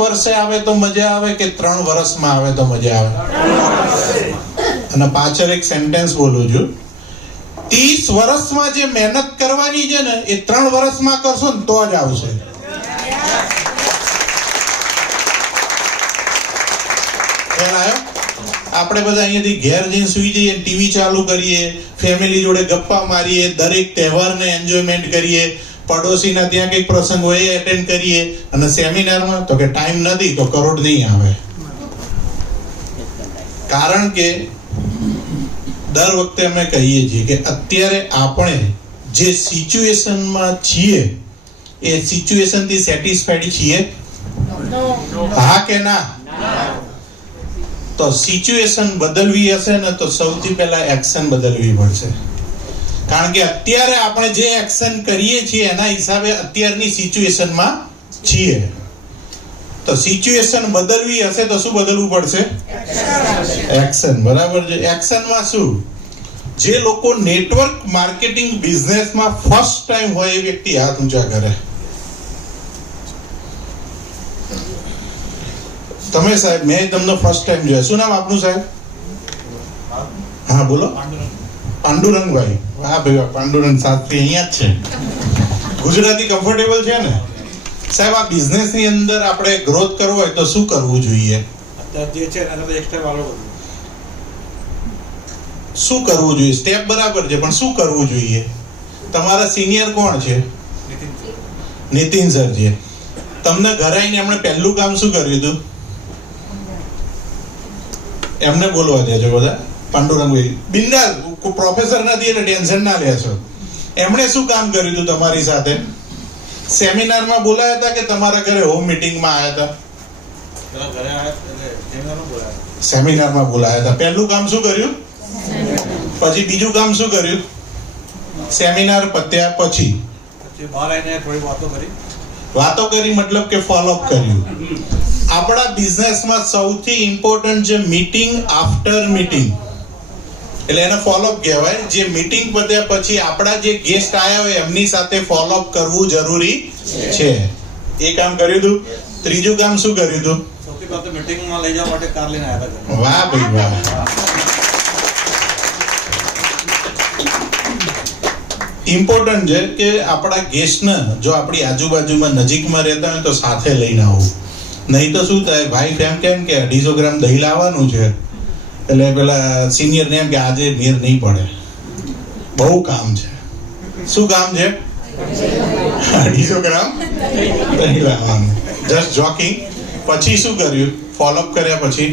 વર્ષે આવે તો મજા આવે કે 3 વર્ષમાં આવે તો મજા આવે? અને પાછળ એક સેન્ટેન્સ બોલું છું, 30 વર્ષમાં જે મહેનત કરવાની છે ને એ 3 વર્ષમાં કરશો ને તો જ આવશે. આપણે બધા અહીંયાથી ઘેર જઈને સુઈ જઈએ, ટીવી ચાલુ કરીએ, ફેમિલી જોડે ગપ્પા મારીએ, દરેક તહેવારને એન્જોયમેન્ટ કરીએ, પડોશીના ત્યાં કંઈક પ્રસંગ હોય એ એટેન્ડ કરીએ, અને સેમિનારમાં તો કે ટાઈમ નથી તો કરોડ નહીં આવે. કારણ કે દર વખતે અમે કહીએ છીએ કે અત્યારે આપણે જે સિચ્યુએશનમાં છીએ એ સિચ્યુએશનથી સેટિસ્ફાઈડ છીએ? હા કે ના? તો સિચ્યુએશન બદલવી હશે ને તો સૌથી પહેલા એક્શન બદલવી પડશે. કારણ કે અત્યારે આપણે જે એક્શન કરીએ છીએ એના હિસાબે અત્યારની સિચ્યુએશનમાં છીએ. તો સિચ્યુએશન બદલવી હશે તો શું બદલવું પડશે? એક્શન. બરાબર છે. એક્શનમાં શું? જે લોકો નેટવર્ક માર્કેટિંગ બિઝનેસમાં ફર્સ્ટ ટાઈમ હોય એ વ્યક્તિ હાથ ઊંચા કરે. તમે સાહેબ, મેં તમને ફર્સ્ટ ટાઈમ જોયા. શું નામ આપનું સાહેબ? હા બોલો. પાંડુરંગભાઈ. વાહ ભાઈ વાહ, પાંડુરંગ શાસ્ત્રી અહીંયા જ છે. ગુજરાતી કમ્ફર્ટેબલ છે ને સાહેબ? આ બિઝનેસ ની અંદર આપણે ગ્રોથ કરવો હોય તો શું કરવું જોઈએ? અત્યારે જે છે એના એક સ્ટેપ આગળ વધવું. શું કરવું જોઈએ? સ્ટેપ બરાબર છે, પણ શું કરવું જોઈએ? તમારા સિનિયર કોણ છે? નીતિન સર છે. તમને ઘરે આવીને એમણે પહેલું કામ શું કર્યું હતું? એમને બોલવા દેજો બધા. પાંડુરંગભાઈ બિંદાસ, પ્રોફેસર નથી એટલે ટેન્શન ના લેશો. એમણે શું કામ કર્યું હતું તમારી સાથે? સેમિનારમાં બોલાયા હતા કે તમારા ઘરે હોમ મીટિંગમાં આવ્યા હતા? સેમિનારમાં બોલાયા હતા. પહેલું કામ શું કર્યું? પછી બીજું કામ શું કર્યું? સેમિનાર પત્યા પછી બહાર આવીને થોડી વાતો કરી, મતલબ કે ફોલોઅપ કર્યું. આપણા બિઝનેસમાં સૌથી ઇમ્પોર્ટન્ટ છે મીટિંગ આફ્ટર મીટિંગ, એટલે એને ફોલોઅપ કહેવાય. જે મીટિંગ પત્યા પછી આપણા જે ગેસ્ટ આવ્યા હોય એમની સાથે ફોલોઅપ કરવું જરૂરી છે. એ કામ કર્યું હતું. ત્રીજું કામ શું કર્યું હતું? સૌથી પહેલા મીટિંગમાં લઈ જવા માટે કાર લઈને આવ્યા હતા. વાહ ભાઈ વાહ. ઇમ્પોર્ટન્ટ છે કે આપણા ગેસ્ટને જો આપણી આજુબાજુમાં નજીકમાં રહેતા હોય તો સાથે લઈને આવવું. નહીં તો શું થાય, ભાઈ કેમ કે 250 ગ્રામ દહીં લાવવાનું છે એટલે પેલા સિનિયર ને એમ કે આજે મેર નહીં પડે, બહુ કામ છે. શું કામ છે? 250 ગ્રામ દહીં લાવવાનું. Just joking. પછી શું કર્યું? ફોલોઅપ કર્યા પછી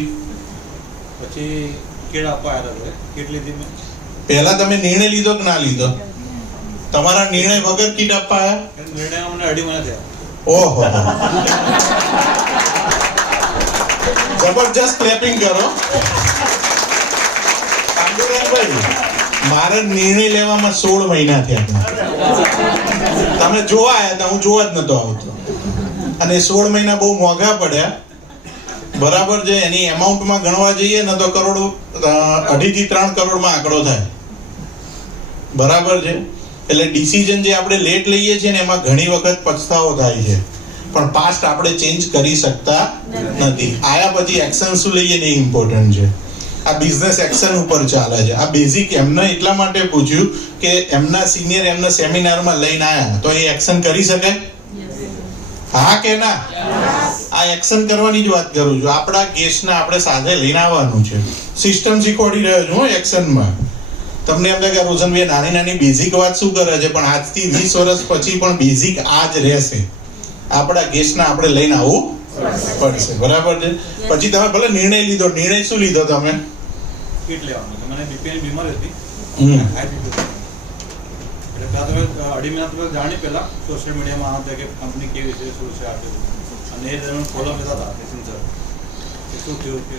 કેળ આપવા આવ્યા હતા. કેટલી દી પહેલા તમે નિર્ણય લીધો કે ના લીધો? તમારા નિર્ણય વગર કીટ આપવા આવ્યા? નિર્ણય અમને 2.5 મહિના થયા. ઓહો, જબરજસ્ત ક્લેપિંગ કરો. પાંડુરંગભાઈ, મારે નિર્ણય લેવામાં 16 મહિના થયા. તમે જોવા આવ્યા હતા, હું જોવા જ નતો આવતો. અને 16 મહિના બહુ મોંઘા પડ્યા. બરાબર છે. એની એમાઉન્ટમાં ગણવા જઈએ ને તો કરોડ, 2.5 થી 3 કરોડમાં આંકડો થાય. બરાબર છે. એટલે ડિસિઝન જે આપણે લેટ લઈએ છીએ ને એમાં ઘણી વખત પછતાવો થાય છે, પણ પાસ્ટ આપણે ચેન્જ કરી શકતા નથી. આયા પછી એક્શન શું લઈએ ને એ ઇમ્પોર્ટન્ટ છે. આ બિઝનેસ એક્શન ઉપર ચાલે છે. આ બેઝિક એમને એટલા માટે પૂછ્યું કે એમના સિનિયર એમને સેમિનારમાં લઈને આવ્યા તો એ એક્શન કરી શકાય? હા કે ના? આ એક્શન કરવાની જ વાત કરું છું. આપણા ગેસ્ટને આપણે સાથે લઈને આવવાનું છે. સિસ્ટમ શીખવાડી રહ્યો છું એક્શનમાં. તમને એમ લાગે રોશનભાઈ નાની નાની બેઝિક વાત શું કરે છે, પણ આજથી 20 વર્ષ પછી પણ બેઝિક આ જ રહેશે. આપણા ગેસ્ટને આપણે લઈને આવવું પડશે. બરાબર છે. પછી તમે ભલે નિર્ણય લીધો. નિર્ણય શું લીધો તમે? કીટ લેવાનું. મને બીપીની બીમારી હતી, હાઈ બીપી. એટલે પહેલા તમે 2.5 મહિના તમે જાણી પહેલા સોશિયલ મીડિયામાં આવતા કે કંપની કેવી છે, શું છે, આ અને એ દરમિયાન ફોલો લેતા હતા નિતિન સર. શું થયું કે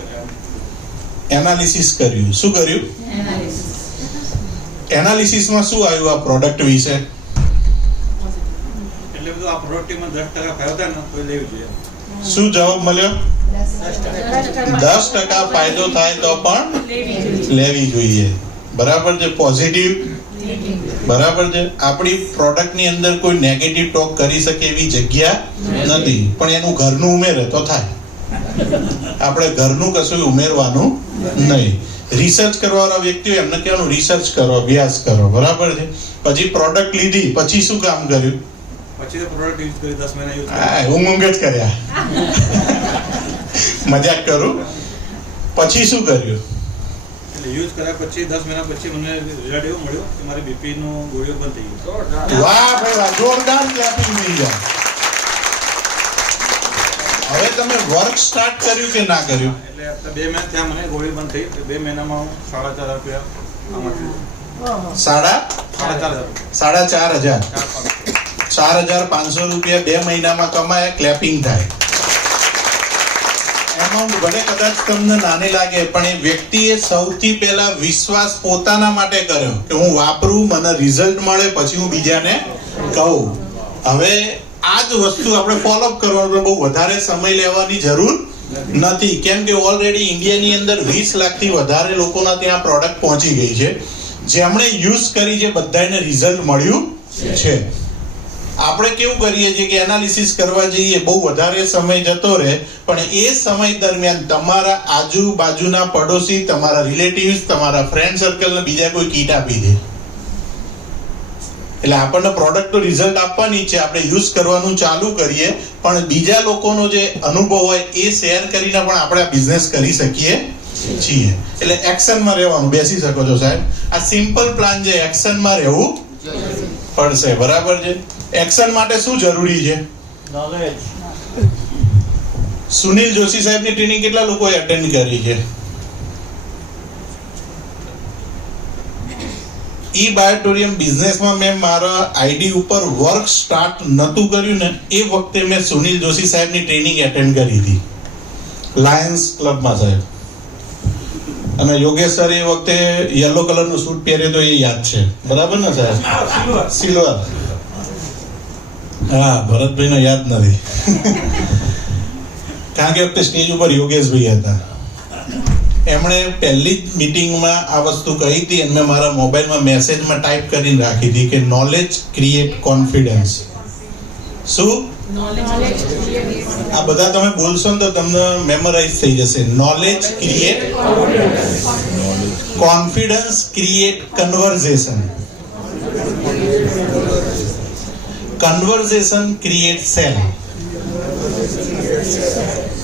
એનાલિસિસ કર્યું. શું કર્યું? એનાલિસિસમાં શું આવ્યું આ પ્રોડક્ટ વિશે? એટલે બધું આ પ્રોડક્ટમાં 10% ફાયદો થાય ને તો લેવું જોઈએ. શું જવાબ મળ્યો? 10% ફાયદો થાય તો પણ લેવી જોઈએ. બરાબર છે. પોઝિટિવ બરાબર છે. આપણી પ્રોડક્ટની અંદર કોઈ નેગેટિવ ટોક કરી શકે એવી જગ્યા નથી, પણ એનું ઘરનું ઉમેરે તો થાય. આપણે ઘરનું કશું ઉમેરવાનું નહીં. રિસર્ચ કરવાવાળા વ્યક્તિઓ એમને કહેવાનું રિસર્ચ કરો, અભ્યાસ કરો. બરાબર છે. પછી પ્રોડક્ટ લીધી, પછી શું કામ કર્યું? પછી તો પ્રોડક્ટ યુઝ કરી 10 મહિના યુઝ હા, ઊંઘ જ કર્યા. મજાક કરું. પછી શું કર્યું? એટલે યુઝ કર્યા પછી 10 મહિના પછી મને રિઝલ્ટ એવું મળ્યું કે મારી બીપી નું ગોળીઓ બંધ થઈ ગયું. વાહ ભાઈ વાહ, જોરદાર ક્લેપિંગ થઈ ગયા. હવે તમે વર્ક સ્ટાર્ટ કર્યું કે ના કર્યું? એટલે 2 મહિના થયા મને ગોળી બંધ થઈ. 2 મહિનામાં હું 4,500 રૂપિયા આમાંથી 4,500 4,500 રૂપિયા 2 મહિનામાં કમાયા. ક્લેપિંગ થાય. એમાઉન્ટ ભલે કદાચ તમને નાની લાગે, પણ એ વ્યક્તિએ સૌથી પહેલા વિશ્વાસ પોતાના માટે કર્યો કે હું વાપરું, મને રિઝલ્ટ મળે, પછી હું બીજાને કહું. હવે આ જ વસ્તુ આપણે ફોલોઅપ કરવાનું, બહુ વધારે સમય લેવાની જરૂર નથી, કેમ કે ઓલરેડી ઇન્ડિયાની અંદર 20 લાખથી વધારે લોકોના ત્યાં પ્રોડક્ટ પહોંચી ગઈ છે. જેમણે યુઝ કરી છે બધાને રિઝલ્ટ મળ્યું છે. આપણે કેવું કરીએ છીએ કે એનાલિસિસ કરવા જઈએ, બહુ વધારે સમય જતો રહે, પણ એ સમય દરમિયાન તમારા આજુબાજુના પડોશી, તમારા રિલેટિવ્સ, તમારા ફ્રેન્ડ સર્કલને બીજા કોઈ કીટ આપી દે. એટલે આપણને પ્રોડક્ટ તો રિઝલ્ટ આપવાની છે, આપણે યુઝ કરવાનું ચાલુ કરીએ, પણ બીજા લોકોનો જે અનુભવ હોય એ શેર કરીને પણ આપણે આ બિઝનેસ કરી શકીએ છીએ. એટલે એક્શનમાં રહેવાનું. બેસી શકો છો સાહેબ. આ સિમ્પલ પ્લાન છે, એક્શનમાં રહેવું પડશે. બરાબર છે. એક્શન માટે શું જરૂરી છે? નોલેજ. સુનિલ જોશી સાહેબની ટ્રેનિંગ કેટલા લોકોએ અટેન્ડ કરી છે? ઈ બાયોટોરિયમ બિઝનેસમાં મેં મારા આઈડી ઉપર વર્ક સ્ટાર્ટ નતું કર્યું ને, એ વખતે મેં સુનિલ જોશી સાહેબની ટ્રેનિંગ એટેન્ડ કરી હતી લાયન્સ ક્લબમાં સાહેબ. અને યોગેશ સર એ વખતે યલો કલરનો સૂટ પહેર્યો તો એ યાદ છે. બરાબર ને સાહેબ? સિલ્વર. હા, ભરતભાઈનો યાદ નથી. કારણ કે વખતે સ્ટેજ ઉપર યોગેશભાઈ હતા. એમણે પહેલી જ મીટિંગમાં આ વસ્તુ કહી હતી, અને મેં મારા મોબાઈલમાં મેસેજમાં ટાઈપ કરીને રાખી હતી કે નોલેજ ક્રિએટ કોન્ફિડન્સ. શું? આ બધા તમે બોલશો ને તો તમને મેમોરાઇઝ થઈ જશે. Knowledge create confidence, create conversion, conversion create cell.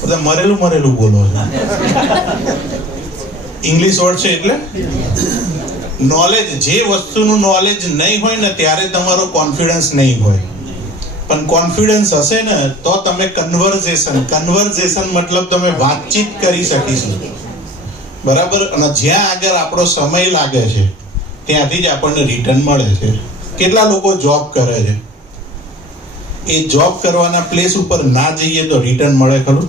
બધા મરેલું બોલો છો. ઇંગ્લિશ વર્ડ છે. એટલે નોલેજ, જે વસ્તુનું નોલેજ નહીં હોય ને ત્યારે તમારો કોન્ફિડન્સ નહીં હોય, પણ કોન્ફિડન્સ હશે ને તો તમે કન્વર્ઝેશન મતલબ તમે વાતચીત કરી શકીશું. બરાબર. અને જ્યાં આગળ આપણો સમય લાગે છે ત્યાંથી જ આપણને રિટર્ન મળે છે. કેટલા લોકો જોબ કરે છે, એ જોબ કરવાના પ્લેસ ઉપર ના જઈએ તો રિટર્ન મળે ખરું?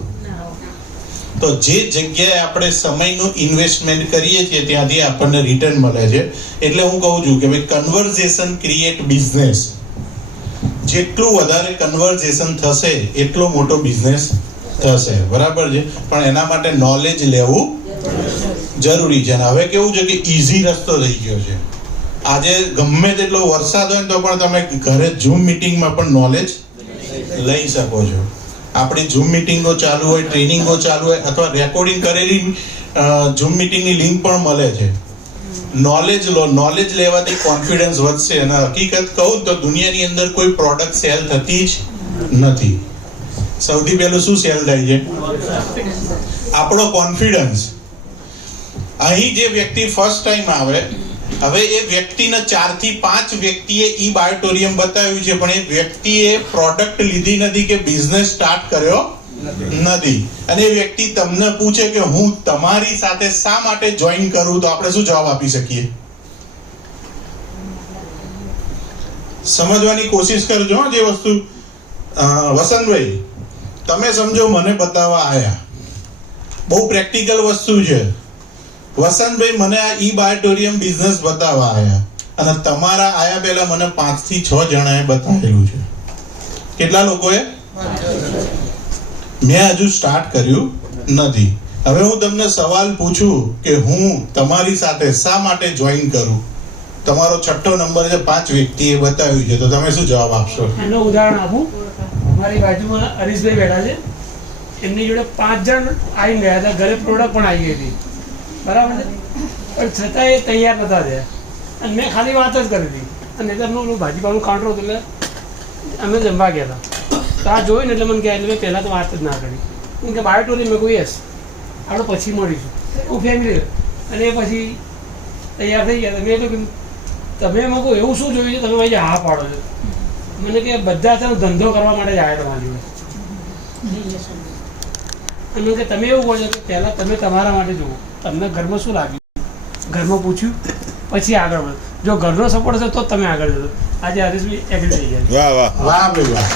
તો જે જગ્યાએ આપણે સમયનું ઇન્વેસ્ટમેન્ટ કરીએ છીએ ત્યાંથી આપણને રિટર્ન મળે છે. એટલે હું કહું છું કે ભાઈ કન્વર્ઝેશન ક્રિએટ બિઝનેસ. જેટલું વધારે કન્વર્ઝેશન થશે એટલો મોટો બિઝનેસ થશે. બરાબર છે. પણ એના માટે નોલેજ લેવું જરૂરી છે. અને હવે કેવું છે કે ઈઝી રસ્તો થઈ ગયો છે. આજે ગમે તેટલો વરસાદ હોય તો પણ તમે ઘરે ઝૂમ મિટિંગમાં પણ નોલેજ લઈ શકો છો. આપણી ઝૂમ મિટિંગો ચાલુ હોય, ટ્રેનિંગો ચાલુ હોય, અથવા રેકોર્ડિંગ કરેલી ઝૂમ મિટિંગની લિંક પણ મળે છે. નોલેજ લો. નોલેજ લેવાથી કોન્ફિડન્સ વધશે. અને હકીકત કહું તો દુનિયાની અંદર કોઈ પ્રોડક્ટ સેલ થતી જ નથી. સૌથી પહેલું શું સેલ થાય છે? આપણો કોન્ફિડન્સ. અહીં જે વ્યક્તિ ફર્સ્ટ ટાઈમ આવે, હવે એ વ્યક્તિને 4 થી 5 વ્યક્તિએ ઈ બાયોટોરિયમ બતાવ્યું છે, પણ એ વ્યક્તિએ પ્રોડક્ટ લીધી નથી કે બિઝનેસ સ્ટાર્ટ કર્યો નથી. અને એ વ્યક્તિ તમને પૂછે કે હું તમારી સાથે શા માટે જોઈન કરું, તો આપણે શું જવાબ આપી શકીએ? સમજવાની કોશિશ કરજો જે વસ્તુ. વસંતભાઈ, તમે સમજો, મને બતાવવા આયા, બહુ પ્રેક્ટિકલ વસ્તુ છે. વસંતભાઈ મને આ ઈ બાયોટોરિયમ બિઝનેસ બતાવવા આયા, અને તમારા આયા પહેલા મને 5 થી 6 જણાએ બતાવેલું છે. કેટલા લોકોએ? મેં હજુ સ્ટાર્ટ કર્યું નથી. હવે હું તમને સવાલ પૂછું કે હું તમારી સાથે શા માટે જોઈન કરું, તમારો છઠ્ઠો નંબર છે 5 વ્યક્તિએ બતાવ્યું છે, તો તમે શું જવાબ આપશો? એનું ઉદાહરણ આપું. મારી બાજુમાં હરીશભાઈ બેઠા છે, એમની જોડે 5 જણ આવીને ગયા હતા, ઘરે પ્રોડક્ટ પણ આવી ગઈ હતી, બરાબર છે, પણ છતાં એ તૈયાર નતા થયા અને મેં ખાલી વાત જ કરી હતી. અને એમનું ભાજીપાનું કાઉન્ટર હતું એટલે અમે જમવા ગયા હતા. તો આ જોયું ને એટલે મને કહે, એટલે મેં પહેલાં તો વાત જ ના કરી. હું કે બાયોટોરી મેં કહું યસ, આપણે પછી મળીશું, હું ફેમિલી. અને એ પછી તૈયાર થઈ ગયા. મેં તો કીધું તમે એમાં કહું એવું શું જોયું છે તમે ભાઈ હા પાડો છો? મને કે બધા છે ધંધો કરવા માટે જ આવ્યા તમારી જોડે. અને કે તમે એવું કહો છો કે પહેલાં તમે તમારા માટે જુઓ, તમને ઘરમાં શું લાગ્યું, ઘરમાં પૂછ્યું પછી આગળ વધો. જો ઘરનો સપોર્ટ હશે તો જ તમે આગળ જશો. આજે હરીશભાઈ એગ્રી થઈ ગયા. વાહ વાહ વાહ ભાઈ વાહ.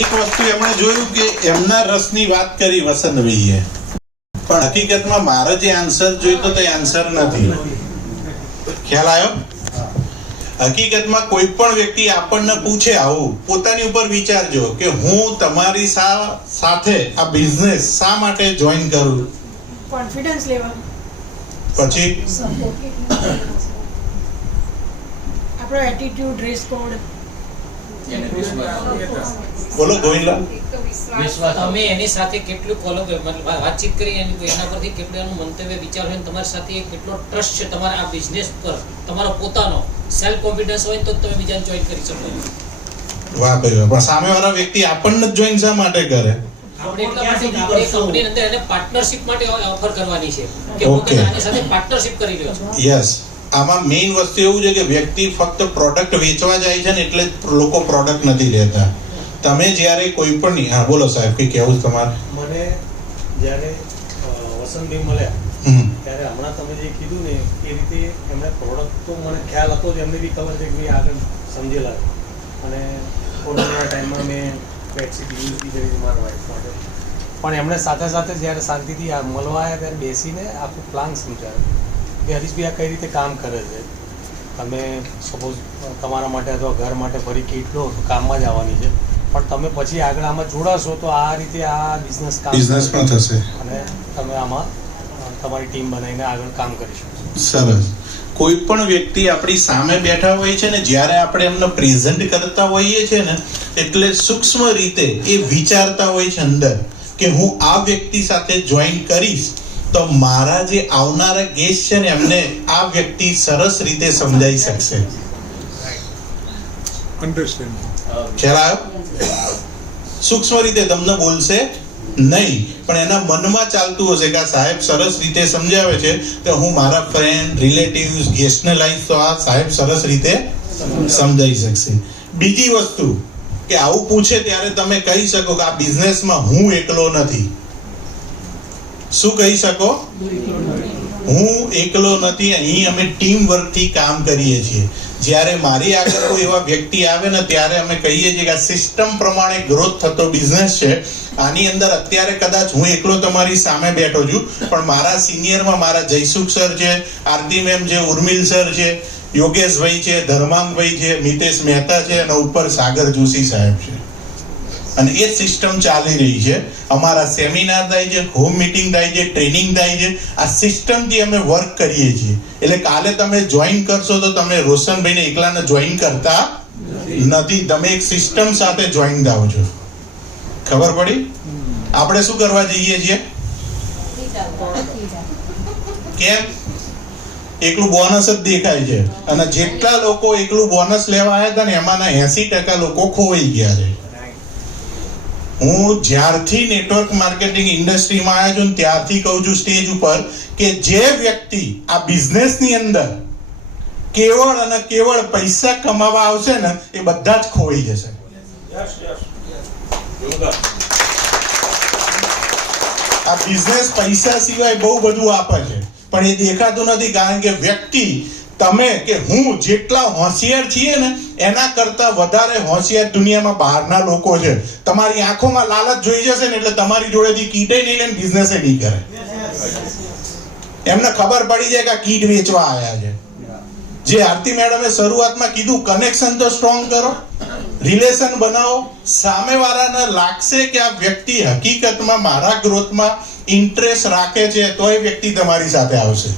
એક વસ્તુ એમણે જોયું કે એમના રસની વાત કરી વસંતભાઈએ, પણ હકીકતમાં મારે જે આન્સર જોઈતો તે આન્સર નથી. ખ્યાલ આવ્યો? હકીકતમાં કોઈ પણ વ્યક્તિ આપણને પૂછે આવું, પોતાની ઉપર વિચારજો કે હું તમારી સાથે આ બિઝનેસ શા માટે જોઈન કરું. કોન્ફિડન્સ લેવલ, પછી આપણો એટીટ્યુડ, ડ્રેસ કોડ, બોલો ગોવિંદલા. તમે એની સાથે કેટલું વાતચીત કરી, એના પરથી કેટલું એનું મંતવ્ય વિચાર હોય, તમારી સાથે કેટલો ટ્રસ્ટ છે તમારા આ બિઝનેસ પર, તમારો પોતાનો સેલ્ફ કોન્ફિડન્સ હોય તો તમે બીજાને જોઈન કરી શકો. વાહ ભાઈ વાહ. પણ સામેવાળા વ્યક્તિ આપણને જોઈન શા માટે કરે? આપણે એટલા માટે આપણી કંપનીની અંદર એને પાર્ટનરશિપ માટે ઓફર કરવાની છે કે હું Okay. આની સાથે પાર્ટનરશિપ કરી રહ્યો છું. યસ. આમાં મેઇન વસ્તુ એવું છે કે વ્યક્તિ ફક્ત પ્રોડક્ટ વેચવા જાય છે ને એટલે જ લોકો પ્રોડક્ટ નથી લેતા. તમે જ્યારે કોઈ પણ, હા બોલો સાહેબ, કઈ કહેવું તમારે? મને જ્યારે વસંતભાઈ મળ્યા ત્યારે હમણાં તમે જે કીધું ને એ રીતે એમને પ્રોડક્ટ તો મને ખ્યાલ હતો જ, એમને બી ખબર છે કે ભાઈ આગળ સમજેલા છે. અને કોરોનાના ટાઈમમાં મેં બેડશીટ યુઝ બી કરી હતી મારા વાઈફ માટે. પણ એમણે સાથે સાથે જ્યારે શાંતિથી આ મળવા આવ્યા ત્યારે બેસીને આખું પ્લાન સમજાવ્યો કે હરીશભાઈ આ કઈ રીતે કામ કરે છે. તમે સપોઝ તમારા માટે અથવા ઘર માટે ફરી કીટ લો તો કામમાં જ આવવાની છે, પણ તમે પછી આગળ આમાં જોડાશો તો આ રીતે આ બિઝનેસ બિઝનેસમાં થશે અને તમે આમાં તમારી ટીમ બનાવીને આગળ કામ કરી શકશો. સરસ. કોઈ પણ વ્યક્તિ આપણી સામે બેઠા હોય છે ને, જ્યારે આપણે એમને પ્રેઝન્ટ કરતા હોઈએ છે ને, એટલે સૂક્ષ્મ રીતે એ વિચારતા હોય છે અંદર કે હું આ વ્યક્તિ સાથે જોઈન કરીશ તો મારા જે આવનારા ગેસ્ટ છે ને એમને આ વ્યક્તિ સરસ રીતે સમજાઈ શકશે. ખ્યાલ આવ્યો? સૂક્ષ્મ રીતે તમને બોલશે નહીં, પણ એના મનમાં ચાલતું હશે કે આ સાહેબ સરસ રીતે સમજાવે છે તો હું મારા ફ્રેન્ડ, રિલેટિવ્સ, ગેસ્ટને લાવીશ તો આ સાહેબ સરસ રીતે સમજાઈ શકશે. બીજી વસ્તુ કે આવું પૂછે ત્યારે તમે કહી શકો કે આ બિઝનેસમાં હું એકલો નથી. શું કહી શકો? હું એકલો નથી, અહીં અમે ટીમ વર્કથી કામ કરીએ છીએ. જ્યારે મારી આગળ કોઈ એવા વ્યક્તિ આવે ને ત્યારે અમે કહીએ છીએ કે આ સિસ્ટમ પ્રમાણે ગ્રોથ થતો બિઝનેસ છે. આની અંદર અત્યારે કદાચ હું એકલો તમારી સામે બેઠો છું, પણ મારા સિનિયરમાં મારા જયસુખ સર છે, આરતી મેમ છે, ઉર્મિલ સર છે, યોગેશભાઈ છે, ધર્માંગભાઈ છે, મિતેશ મહેતા છે અને ઉપર સાગર જોશી સાહેબ છે. અને એ સિસ્ટમ ચાલી રહી છે. અમારા સેમિનાર થાય છે, હોમ મીટિંગ થાય છે, ટ્રેનિંગ થાય છે. આ સિસ્ટમથી અમે વર્ક કરીએ છીએ. એટલે કાલે તમે જોઈન કરશો તો તમે રોશનભાઈને એકલાને જોઈન કરતા નથી, તમે એક સિસ્ટમ સાથે જોઈન થાવ છો. ખબર પડી? આપણે શું કરવા જઈએ છીએ? કેમ? એકલું બોનસ જ દેખાય છે, અને જેટલા લોકો એકલું બોનસ લેવા આવ્યા હતા ને એમાંના 80% લોકો ખોવાઈ ગયા છે. હું જ્યારથી નેટવર્ક માર્કેટિંગ ઇન્ડસ્ટ્રીમાં આવ્યો છું ત્યારથી કહું છું સ્ટેજ ઉપર કે જે વ્યક્તિ આ બિઝનેસની અંદર કેવળ અને કેવળ પૈસા કમાવા આવશે ને એ બધા જ ખોવાઈ જશે. આ બિઝનેસ પૈસા સિવાય બહુ બધું આપે છે, પણ એ દેખાતું નથી. કારણ કે વ્યક્તિ, તમે કે હું જેટલા હોશિયાર છીએ ને એના કરતા વધારે હોશિયાર દુનિયામાં બહારના લોકો છે. તમારી આંખોમાં લાલચ જોઈ જશે ને એટલે તમારી જોડેથી કીટે નહીં લે, બિઝનેસ નહીં કરે. એમને ખબર પડી જાય કે આ કીટ વેચવા આવ્યા છે. જે આરતી મેડમે શરૂઆતમાં કીધું, કનેક્શન તો સ્ટ્રોંગ કરો, રિલેશન બનાવો. સામેવાળાને લાગશે કે આ વ્યક્તિ હકીકતમાં મારા ગ્રોથમાં ઇન્ટરેસ્ટ રાખે છે તો એ વ્યક્તિ તમારી સાથે આવશે.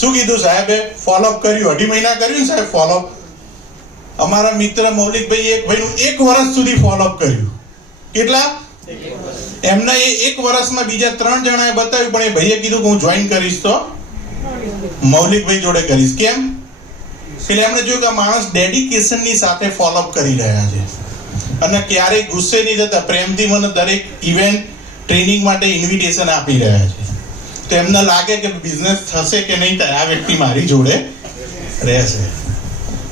શું કીધું સાહેબે? ફોલોઅપ કર્યું. 2.5 મહિના કર્યું ને સાહેબ ફોલોઅપ. અમારા મિત્ર મૌલિકભાઈ એક ભાઈનું 1 વર્ષ સુધી ફોલોઅપ કર્યું. કેટલા? એમને એ 1 વર્ષમાં બીજા 3 જણાએ બતાવ્યું, પણ એ ભાઈએ કીધું કે હું જોઈન કરીશ તો મૌલિકભાઈ જોડે કરીશ. કેમ? એટલે એમણે જોયું કે આ માણસ ડેડિકેશનની સાથે ફોલોઅપ કરી રહ્યા છે અને ક્યારેય ગુસ્સે નહીં થતા, પ્રેમથી મને દરેક ઇવેન્ટ ટ્રેનિંગ માટે ઇન્વિટેશન આપી રહ્યા છે. તો એમને લાગે કે બિઝનેસ થશે કે નહીં થાય, આ વ્યક્તિ મારી જોડે રહેશે.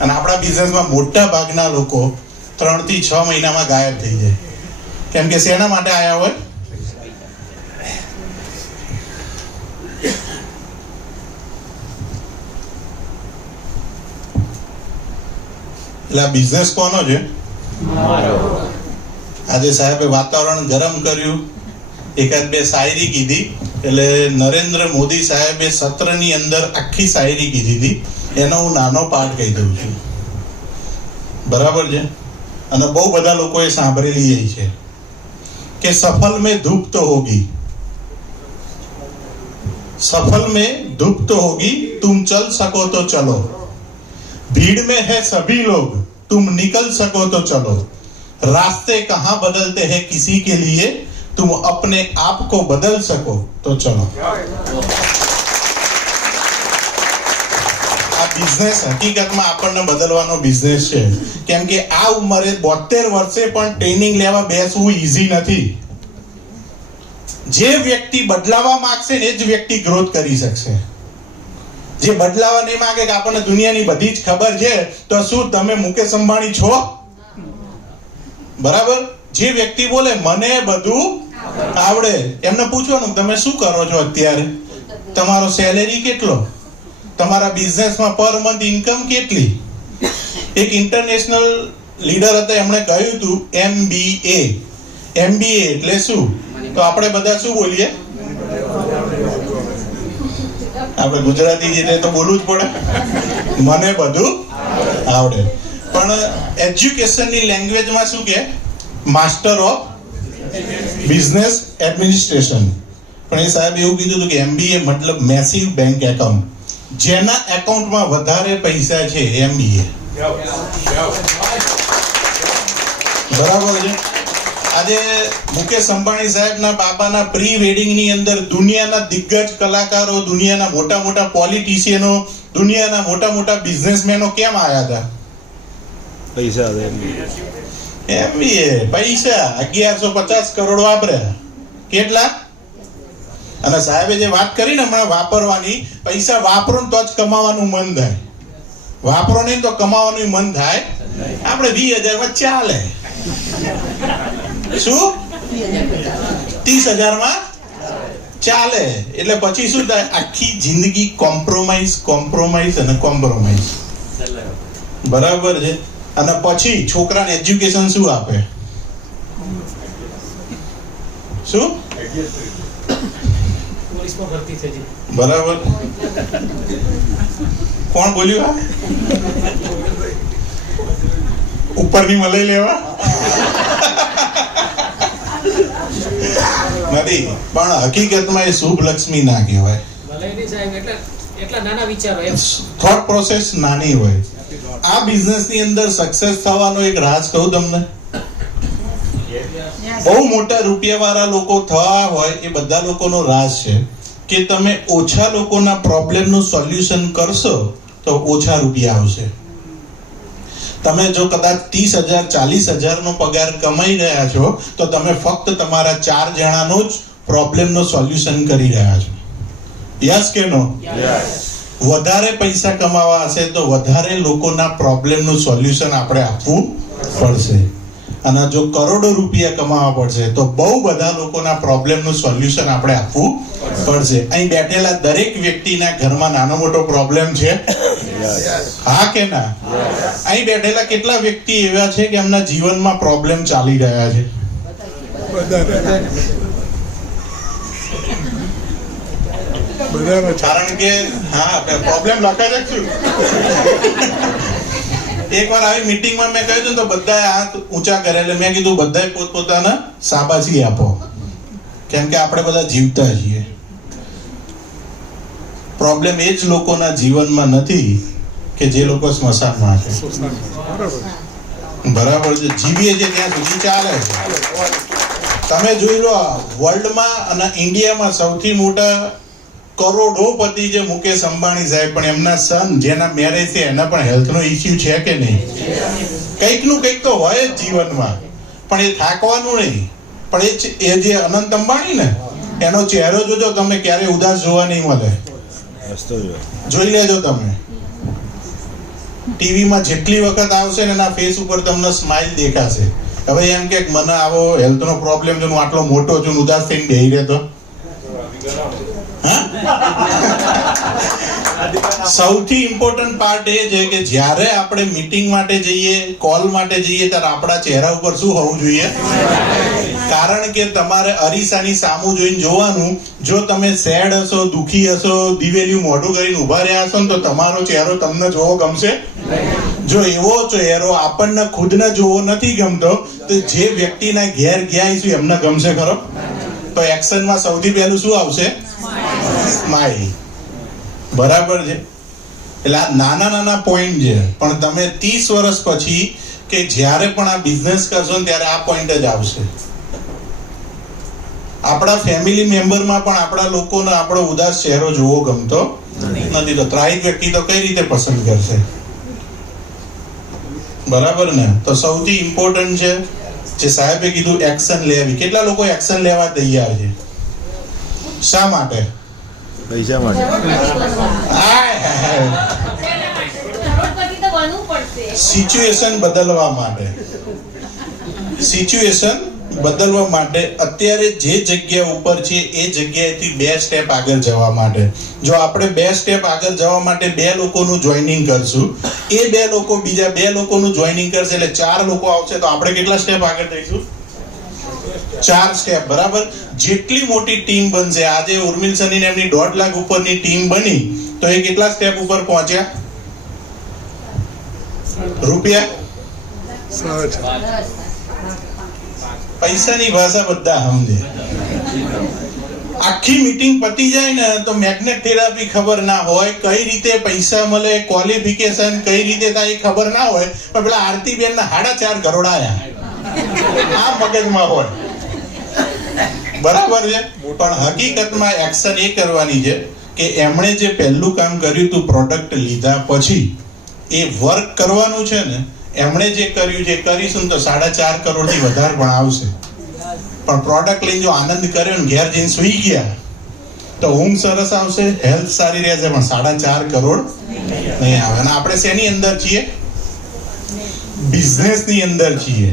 અને આપણા બિઝનેસમાં મોટા ભાગના લોકો 3 થી 6 મહિનામાં ગાયબ થઈ જાય. કેમ કે શેના માટે આયા હોય? એટલે આ બિઝનેસ કોનો છે? આજે સાહેબે વાતાવરણ ગરમ કર્યું, 1-2 શાયરી કીધી. એટલે નરેન્દ્ર મોદી સાહેબે સત્રની અંદર આખી શાયરી કીધી હતી, એનો હું નાનો પાઠ કહી દઉં છું. બરાબર છે? અને બહુ બધા લોકોએ સાંભળેલી છે કે सफल में धूप तो होगी, सफल में धूप तो होगी, तुम चल सको तो चलो, भीड़ में है सभी लोग, तुम निकल सको तो चलो, रास्ते कहाँ बदलते हैं किसी के लिए, तुम अपने आप को बदल सको तो चलो. આ બિઝનેસ હકીકતમાં આપણને બદલવાનો બિઝનેસ છે. કેમ કે આ ઉંમરે 72 વર્ષે પણ ટ્રેનિંગ લેવા બેસવું ઈઝી નથી. જે વ્યક્તિ બદલાવા માંગશે ને એ જ વ્યક્તિ ગ્રોથ કરી શકશે. જે બદલાવા નહીં માંગે કે આપણને દુનિયાની બધી જ ખબર છે, તો શું તમે મુકેશ અંબાણી છો? બરાબર? જે વ્યક્તિ બોલે મને બધું આવડે, એમને પૂછવાનું તમે શું કરો છો અત્યારે, તમારો સેલેરી કેટલો, તમારા બિઝનેસમાં પર મંથ ઇન્કમ કેટલી. એક ઇન્ટરનેશનલ લીડર હતા, એમણે કહ્યું હતું MBA. MBA એટલે શું? તો આપણે બધા શું બોલીએ? આપણે ગુજરાતી એટલે તો બોલવું જ પડે, મને બધું આવડે. પણ એજ્યુકેશનની લેંગ્વેજમાં શું કે? Master of business administration. પણ એ સાહેબ એવું કીધું હતું કે MBA મતલબ મેસિવ બેંક એકાઉન્ટ. જેના એકાઉન્ટમાં વધારે પૈસા છે MBA. બરાબર છે? આજે મુકેશ અંબાણી સાહેબના બાબાના પ્રી વેડિંગની અંદર દુનિયાના દિગ્ગજ કલાકારો, દુનિયાના મોટા મોટા પોલિટિશિયનો, દુનિયાના મોટા મોટા બિઝનેસમેનો કેમ આવ્યા હતા? પૈસા. MBA પૈસા 1150 કરોડ વાપર્યા. કેટલા? અને સાહેબે જે વાત કરી ને હમણાં વાપરવાની, પૈસા વાપરો ને તો જ કમાવાનું મન થાય, વાપરો નહીં તો કમાવાનું મન થાય. આપણે 20,000 માં ચાલે. શું? 30,000 માં ચાલે. એટલે પછી શું થાય? આખી જિંદગી કોમ્પ્રોમાઇઝ અને કોમ્પ્રોમાઇઝ. બરાબર છે? અને પછી છોકરાને એજ્યુકેશન શું આપે? શું? બરાબર. કોણ બોલ્યું? આ ઉપરની મલાઈ લેવા નથી, પણ હકીકતમાં એ શુભ લક્ષ્મી ના કહેવાય. થોટ પ્રોસેસ નાની હોય. આ બિઝનેસ ની અંદર સક્સેસ થવાનો એક રાજ કહું તમને. બહુ મોટા રૂપિયા વાળા લોકો થવા હોય એ બધા લોકોનો રાજ છે કે તમે ઓછા લોકોના પ્રોબ્લેમનું સોલ્યુશન કરશો તો ઓછા રૂપિયા આવશે. તમે જો કદાચ 30,000 40,000 નો પગાર કમાઈ રહ્યા છો તો તમે ફક્ત તમારા 4 જણાનો જ પ્રોબ્લેમનો સોલ્યુશન કરી રહ્યા છો. યસ કે નો? વધારે પૈસા કમાવા હશે તો વધારે લોકોના પ્રોબ્લેમનું સોલ્યુશન આપણે આપવું પડશે. અને જો કરોડો રૂપિયા કમાવા પડશે તો બહુ બધા લોકોના પ્રોબ્લેમનું સોલ્યુશન આપણે આપવું પડશે. અહીં બેઠેલા દરેક વ્યક્તિના ઘરમાં નાનો મોટો પ્રોબ્લેમ છે? હા કે ના? અહીં બેઠેલા કેટલા વ્યક્તિ એવા છે કે એમના જીવનમાં પ્રોબ્લેમ ચાલી રહ્યા છે? કારણ કે હા પ્રોબ્લેમ લખાય છે. એકવાર આવી મીટિંગમાં મેં કહ્યું તો બધાએ હાથ ઊંચા કરે, એટલે મેં કીધું બધાએ પોતપોતાના શાબાશી આપો, કેમ કે આપણે બધા જીવતા છીએ. પ્રોબ્લેમ એ જ લોકોના જીવનમાં નથી કે જે લોકો સ્મશાનમાં છે. બરાબર છે, જીવીએ છે ત્યાં સુધી ચાલે છે. તમે જોઈ લો, વર્લ્ડમાં અને ઇન્ડિયામાં સૌથી મોટા કરોડોપતિ જે મુકેશ અંબાણી સાહેબ, પણ એમના સન જેના મેરેજ છે એના પણ હેલ્થનો ઇસ્યુ છે કે નહીં? કંઈકનું કંઈક તો હોય જ જીવનમાં, પણ એ થાકવાનું નહીં. પણ એ જે અનંત અંબાણી ને, એનો ચહેરો જોજો તમે, ક્યારે ઉદાસ જોવા નહીં મળે. જોઈ લેજો તમે, ટીવીમાં જેટલી વખત આવશે ને એના ફેસ ઉપર તમને સ્માઇલ દેખાશે. હવે એમ કે મને આવો હેલ્થનો પ્રોબ્લેમ છે, હું આટલો મોટો છું, ઉદાસ થઈને બેહી રહેતો. સૌથી ઇમ્પોર્ટન્ટ પાર્ટ એ છે કે જ્યારે આપણે મીટિંગ માટે જઈએ, કોલ માટે જઈએ, ત્યારે આપણા ચહેરા ઉપર શું હોવું જોઈએ? કારણ કે તમારે અરીસાની સામું જોઈને જોવાનું, જો તમે સેડ હશો, દુખી હશો, દિવેલિયું મોઢું કરીને ઉભા રહ્યા હશો ને, તો તમારો ચહેરો તમને જોવો ગમશે? જો એવો ચહેરો આપણને ખુદને જોવો નથી ગમતો, તો જે વ્યક્તિના ઘેર ગયા છે એમને ગમશે ખરો? તો એક્શનમાં સૌથી પહેલું શું આવશે? સ્માઈલ. બરાબર છે. એટલે આ નાના નાના પોઈન્ટ છે, પણ તમે 30 વર્ષ પછી કે જ્યારે પણ આ બિઝનેસ કરશો ને ત્યારે આ પોઈન્ટ જ આવશે. આપણા ફેમિલી મેમ્બરમાં પણ આપણા લોકોને આપણો ઉદાસ ચહેરો જોવો ગમતો નથી, તો ત્રાહિક વ્યક્તિ તો કઈ રીતે પસંદ કરશે? બરાબર ને? તો સૌથી ઇમ્પોર્ટન્ટ છે જે સાહેબે કીધું, એક્શન લેવી. કેટલા લોકો એક્શન લેવા તૈયાર છે? શા માટે? પૈસા માટે. સિચ્યુએશન બદલવા માટે. સિચ્યુએશન બદલવા માટે અત્યારે જે જગ્યા ઉપર છે એ જગ્યાએથી 2 સ્ટેપ આગળ જવા માટે. જો આપણે 2 સ્ટેપ આગળ જવા માટે 2 લોકોનું જોઈનિંગ કરશું, એ 2 લોકો બીજા 2 લોકોનું જોઈનિંગ કરશે, એટલે 4 લોકો આવશે, તો આપણે કેટલા સ્ટેપ આગળ જઈશું? 4 સ્ટેપ. બરાબર. જેટલી મોટી ટીમ બનશે, આજે ઉર્મિલ સની ને એમની 1.5 લાખ ઉપરની ટીમ બની, તો એ કેટલા સ્ટેપ ઉપર પહોંચ્યા? રૂપિયા. પૈસાની ભાષા બધા સમજે. આખી મીટિંગ પતી જાય ને તો મેગ્નેટ થેરાપી ખબર ના હોય, કઈ રીતે પૈસા મળે, ક્વોલિફિકેશન કઈ રીતે થાય એ ખબર ના હોય, પણ પેલા આરતીબેન ના 4.5 કરોડ આયા આ મગજમાં હોય. બરાબર છે. પણ હકીકતમાં એક્શન એ કરવાની છે કે એમણે જે પહેલું કામ કર્યું હતું, પ્રોડક્ટ લીધા પછી એ વર્ક કરવાનું છે ને, એમણે જે કર્યું છે કરીશું તો 4.5 કરોડ થી વધારે પણ આવશે. પણ પ્રોડક્ટ લઈને જો આનંદ કર્યો ને ઘેર જઈને સુઈ ગયા તો ઊંઘ સરસ આવશે, હેલ્થ સારી રહેશે, પણ 4.5 કરોડ નહીં આવે. અને આપણે શેની અંદર છીએ? બિઝનેસ ની અંદર છીએ.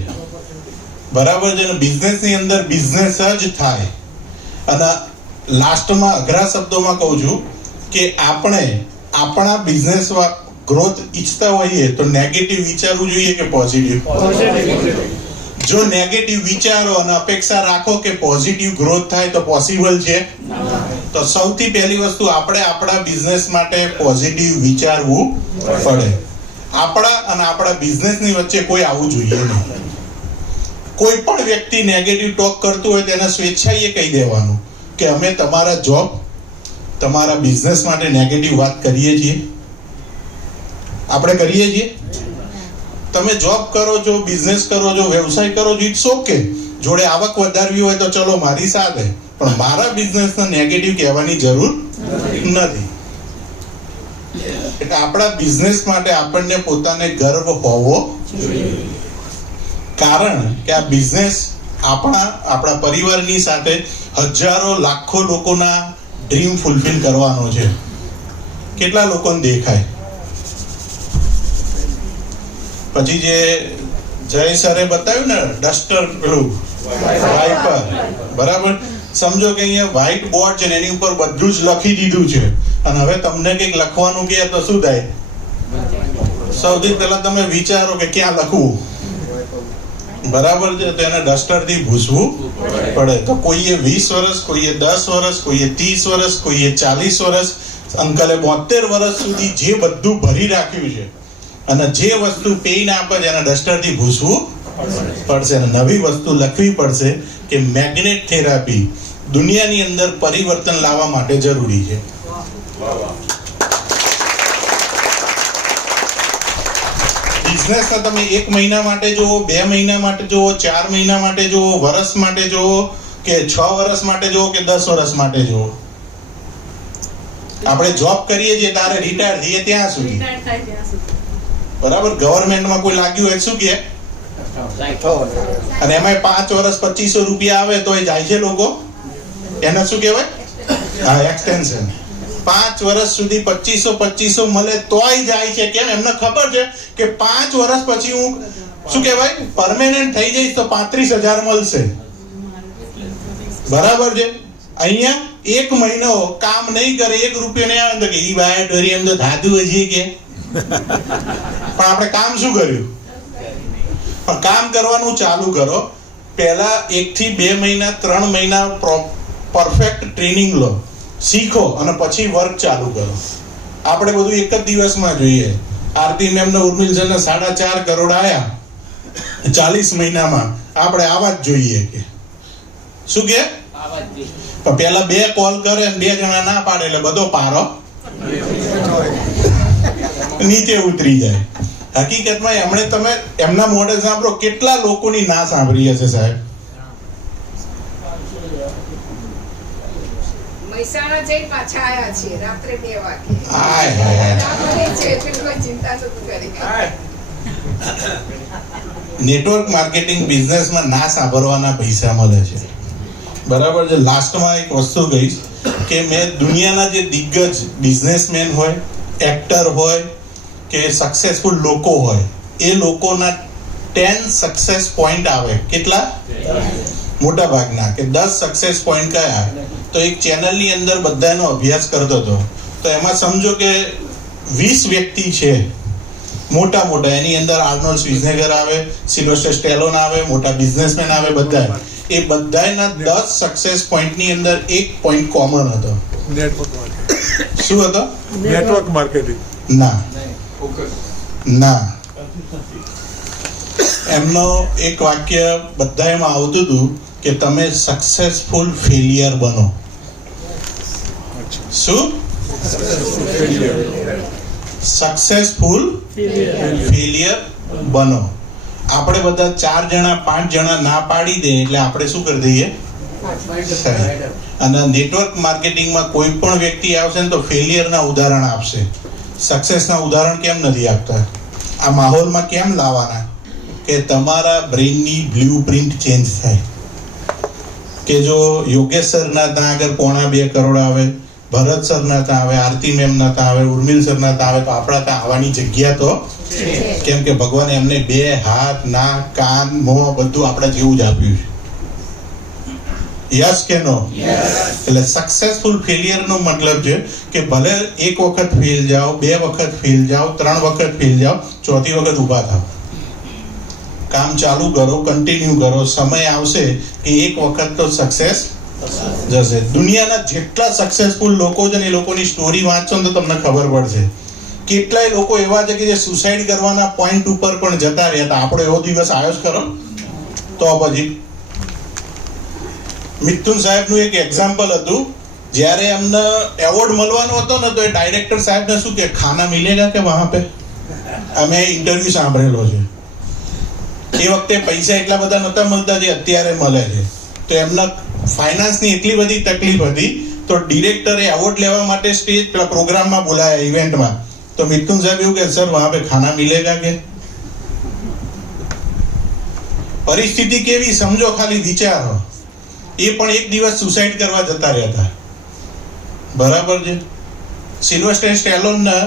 બરાબર છે ને? બિઝનેસ ની અંદર બિઝનેસ જ થાય. અને લાસ્ટમાં અઘરા શબ્દોમાં કહું છું કે આપણે આપણા બિઝનેસ ગ્રોથ ઈચ્છતા હોઈએ તો નેગેટિવ વિચારવું જોઈએ કે પોઝિટિવ? જો નેગેટિવ વિચારો અને અપેક્ષા રાખો કે પોઝિટિવ ગ્રોથ થાય તો પોસિબલ છે? તો સૌથી પહેલી વસ્તુ, આપણે આપણા બિઝનેસ માટે પોઝિટિવ વિચારવું પડે. આપણા અને આપણા બિઝનેસની વચ્ચે કોઈ આવવું જોઈએ નહીં. કોઈ પણ વ્યક્તિ નેગેટિવ ટોક કરતું હોય તેને સ્વેચ્છાએ કહી દેવાનું કે અમે તમારા જોબ, તમારા બિઝનેસ માટે નેગેટિવ વાત કરીએ છીએ. આપણે કરીએ છીએ? તમે જોબ કરો છો, બિઝનેસ કરો છો, વ્યવસાય કરો છો, ઇટ્સ ઓકે. જોડે આવક વધારવી હોય તો ચલો મારી સાથે, પણ મારા બિઝનેસને નેગેટિવ કહેવાની જરૂર નથી. એટલે આપણા બિઝનેસ માટે આપણને પોતાને ગર્વ હોવો જોઈએ. કારણ કે આ બિઝનેસ આપણા પરિવારની સાથે હજારો લાખો લોકોના ડ્રીમ ફૂલફિલ કરવાનો છે. કેટલા લોકોને દેખાય? પછી જે જય સરે બતાવ્યું ને ડસ્ટર, પેલું વાઇપર, બરાબર. સમજો કે અહીંયા વ્હાઈટ બોર્ડ છે ને એની ઉપર બધું જ લખી દીધું છે, અને હવે તમને કંઈક લખવાનું કહે તો શું થાય? સૌથી પહેલા તમે વિચારો કે ક્યાં લખવું. બરાબર છે? તો એને ડસ્ટરથી ભૂસવું પડે. તો કોઈએ 20 વર્ષ, કોઈએ 10 વર્ષ, કોઈએ 30 વર્ષ, કોઈએ 40 વર્ષ, અંકલે 72 વર્ષ સુધી જે બધું ભરી રાખ્યું છે, અને જે વસ્તુ પેઇન આપે છે એને ડસ્ટરથી ભૂસવું પડશે. અને નવી વસ્તુ લખવી પડશે કે મેગ્નેટ થેરાપી દુનિયાની અંદર પરિવર્તન લાવવા માટે જરૂરી છે. બિઝનેસને તમે 1 મહિના માટે જુઓ, 2 મહિના માટે જુઓ, 4 મહિના માટે જુઓ, વર્ષ માટે જુઓ, કે 6 વર્ષ માટે જુઓ, કે 10 વર્ષ માટે જુઓ. આપણે જોબ કરીએ છીએ ત્યારે રિટાયર થઈએ ત્યાં સુધી, બરાબર. ગવર્મેન્ટમાં કોઈ લાગ્યું હોય શું કે, અને એમાં 5 વર્ષ 2500 રૂપિયા આવે તો એ જાય છે લોકો, એને શું કહેવાય? હા, એક્સટેન્શન. 5 વર્ષ સુધી 2500 મળે તોય જાય છે. કેમ? એમને ખબર છે કે 5 વર્ષ પછી હું શું કહેવાય પરમેનન્ટ થઈ જઈશ તો 35,000 મળશે, બરાબર છે. અહીંયા 1 મહિનો કામ નહીં કરે, 1 રૂપિયો નહીં આવે તો કે ઈ બાય ડોરી એમ તો થાતું હજી કે, પણ આપણે કામ શું કર્યું? પણ કામ કરવાનું ચાલુ કરો. પહેલા 1 થી 2 મહિના 3 મહિના પરફેક્ટ ટ્રેનિંગ લો, શીખો, અને પછી વર્ક ચાલુ કરો. આપણે બધું એક જ દિવસમાં જોઈએ. આરતી મેમ ને ઉર્મિલ સર ને 4.5 કરોડ આયા 40 મહિનામાં. આપણે આવા જ જોઈએ કે શું કે? પણ પેલા 2 કોલ કરે અને 2 જણા ના પાડે એટલે બધો પારો નીચે ઉતરી જાય. હકીકતમાં એમણે તમે એમના મોઢે સાંભળો કેટલા લોકોની ના સાંભળી હશે સાહેબ. મહેસાણા જઈ પાછા આયા છીએ રાત્રે 2 વાગે. હાય હાય. છે એટલે કોઈ ચિંતા નતું કરી. નેટવર્ક માર્કેટિંગ બિઝનેસમાં ના સાંભળવાના પૈસા મળે છે, બરાબર છે. લાસ્ટમાં એક વસ્તુ કહીશ કે મેં દુનિયાના જે દિગ્ગજ બિઝનેસમેન હોય, એક્ટર હોય કે સક્સેસફુલ લોકો હોય, એ લોકોના 10 સક્સેસ પોઈન્ટ આવે. કેટલા? મોટા ભાગના કે 10 સક્સેસ પોઈન્ટ કયા? તો એક ચેનલની અંદર બધાનો અભ્યાસ કરતો હતો, તો એમાં સમજો કે 20 વ્યક્તિ છે મોટા મોટા. એની અંદર આર્નોલ્ડ શ્વાર્ઝનેગર આવે, સિલ્વેસ્ટર સ્ટેલોન આવે, મોટા બિઝનેસમેન આવે, બધા. એ બધાના 10 સક્સેસ પોઈન્ટની અંદર એક પોઈન્ટ કોમન હતો. શું હતો? Network marketing. ના ના, એમનો એક વાક્ય બધામાં આવતું હતું કે તમે સક્સેસફુલ ફેલિયર બનો. શું? સક્સેસફુલ ફેલિયર બનો. આપણે બધા 4 જણા 5 જણા ના પાડી દે એટલે આપણે શું કરી દઈએ? અને નેટવર્ક માર્કેટિંગમાં કોઈ પણ વ્યક્તિ આવશે ને તો ફેલિયરના ઉદાહરણ આપશે, સક્સેસના ઉદાહરણ કેમ નથી આપતા? આ માહોલમાં કેમ લાવવાના? કે તમારા બ્રેઇનની બ્લુપ્રિન્ટ ચેન્જ થાય. કે જો યોગેશ સર ના ત્યાં આગળ 1.5 કરોડ આવે, ભરત સર ના ત્યાં આવે, આરતી મેમ ના ત્યાં આવે, ઉર્મિલ સર ના ત્યાં આવે, તો આપણા ત્યાં આવવાની જગ્યા તો કેમ કે ભગવાને એમને 2 હાથ, નાક, કાન, મોં બધું આપણા જેવું જ આપ્યું છે. યસ કે નો? એટલે સક્સેસફુલ ફેલિયર નો મતલબ છે કે ભલે 1 વખત ફેલ જાઓ, 2 વખત ફેલ જાઓ, 3 વખત ફેલ જાઓ, 4થી વખત ઊભા થાઓ, કામ ચાલુ કરો, કન્ટિન્યુ કરો. સમય આવશે કે 1 વખત તો સક્સેસ જશે. દુનિયાના જેટલા સક્સેસફુલ લોકો છે ને એ લોકોની સ્ટોરી વાંચો ને તો તમને ખબર પડશે. કેટલાય લોકો એવા છે કે જે સુસાઇડ કરવાના પોઈન્ટ ઉપર પણ જતા રહ્યા હતા. આપણો એવો દિવસ આવ્યો જ ખરો? તો પછી મિથુન સાહેબનું એક એક્ઝામ્પલ હતું. જ્યારે એમને એવોર્ડ મળવાનો હતો ને તો એ ડાયરેક્ટર સાહેબને શું કે ખાના મિલેગા કે વહાં પે? અમે ઇન્ટરવ્યુ સાંભળેલો છે. એ વખતે પૈસા એટલા બધા નહોતા મળતા જે અત્યારે મળે છે. તો એમના ફાઇનાન્સની એટલી બધી તકલીફ હતી તો ડિરેક્ટરે એવોર્ડ લેવા માટે સ્ટેજ પ્રોગ્રામમાં બોલાયા, ઇવેન્ટમાં. તો મિથુન સાહેબ એવું કે સર વહાં પે ખાના મિલેગા કે? પરિસ્થિતિ કેવી સમજો, ખાલી વિચારો. એ પણ એક દિવસ સુસાઇડ કરવા જતા રહ્યા હતા, બરાબર છે. સિલ્વેસ્ટર સ્ટેલોનના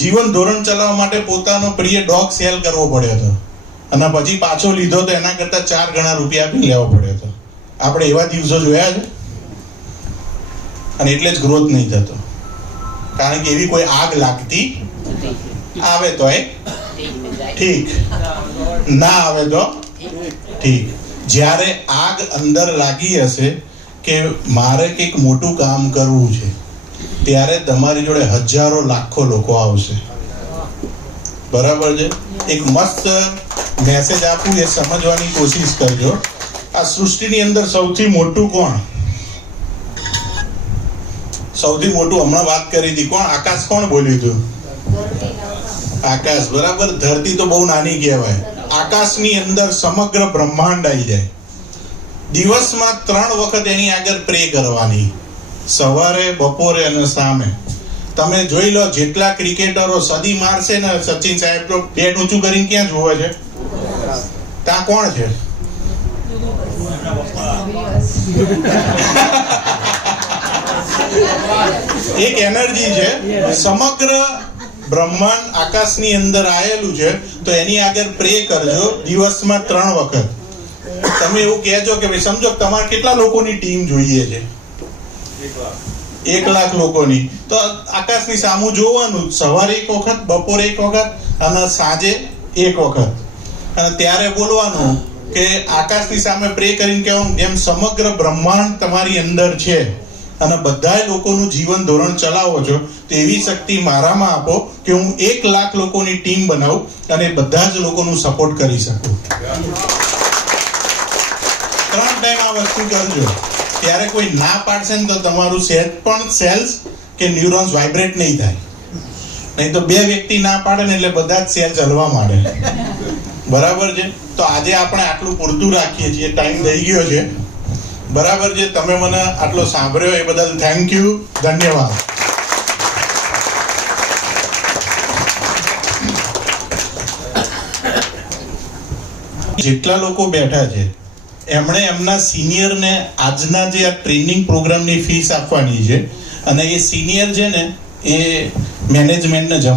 જીવન ધોરણ ચલાવવા માટે પોતાનો પ્રિય ડોગ સેલ કરવો પડ્યો હતો, અને પછી પાછો લીધો તો એના કરતા 4 ગણા રૂપિયા આપીને લેવો પડ્યો હતો. આપણે એવા દિવસો જોયા છે, અને એટલે જ ગ્રોથ નહીં થતો. કારણ કે એવી કોઈ આગ લાગતી આવે તો ઠીક, ના આવે તો ઠીક. જ્યારે આગ અંદર લાગી હશે કે મારે કંઈક મોટું કામ કરવું છે, ત્યારે તમારી જોડે હજારો લાખો લોકો આવશે, બરાબર છે. એક મસ્ત મેસેજ આપું, એ સમજવાની કોશિશ કરજો. આ સૃષ્ટિની અંદર સૌથી મોટું કોણ? સૌથી મોટું હમણાં વાત કરી હતી, કોણ? આકાશ કોણ બોલ્યું હતું? આકાશ, બરાબર. ધરતી તો બહુ નાની કહેવાય. આકાશની અંદર સમગ્ર બ્રહ્માંડ આવી જાય. દિવસમાં 3 વખત એની આગળ પ્રે કરવાની, સવારે, બપોરે અને સામે. તમે જોઈ લો, જેટલા ક્રિકેટરો સદી મારશે ને, સચિન સાહેબ તો બેટ ઊંચું કરીને ક્યાં જોવે છે? ત્યાં કોણ છે? એક એનર્જી છે, સમગ્ર બ્રહ્માંડ આકાશની અંદર આયેલું છે. તો એની આગળ પ્રે કરજો દિવસમાં 3 વખત. તમે એવું કહેજો કે ભાઈ સમજો તમારે કેટલા લોકોની ટીમ જોઈએ છે? 1 લાખ લોકોની. તો આકાશની સામું જોવાનું, સવારે 1 વખત, બપોરે 1 વખત અને સાંજે 1 વખત. અને ત્યારે બોલવાનું કે આકાશની સામે પ્રે કરીને કહેવાનું, જેમ સમગ્ર બ્રહ્માંડ તમારી અંદર છે અને બધા લોકોનું જીવન ધોરણ ચલાવો છો, તો એવી શક્તિ મારામાં આપો કે હું 1 લાખ લોકોની ટીમ બનાવું અને બધા જ લોકોનું સપોર્ટ કરી શકું. 3 ટાઈમ આ વસ્તુ કરજો. ત્યારે કોઈ ના પાડશે ને તો તમારું સેલ્સ કે ન્યુરોન્સ વાઇબ્રેટ નહીં થાય. નહીં તો 2 વ્યક્તિ ના પાડે ને એટલે બધા જ સેલ ચલવા માંડે. બરાબર છે? તો આજે આપણે આટલું પૂરતું રાખીએ છીએ, ટાઈમ થઈ ગયો છે. બરાબર છે? તમે મને આટલો સાંભળ્યો એ બદલ થેન્ક યુ, ધન્યવાદ. જેટલા લોકો બેઠા છે એમણે એમના સિનિયરને આજના જે આ ટ્રેનિંગ પ્રોગ્રામની ફીસ આપવાની છે, અને એ સિનિયર છે ને એ મેનેજમેન્ટને જમા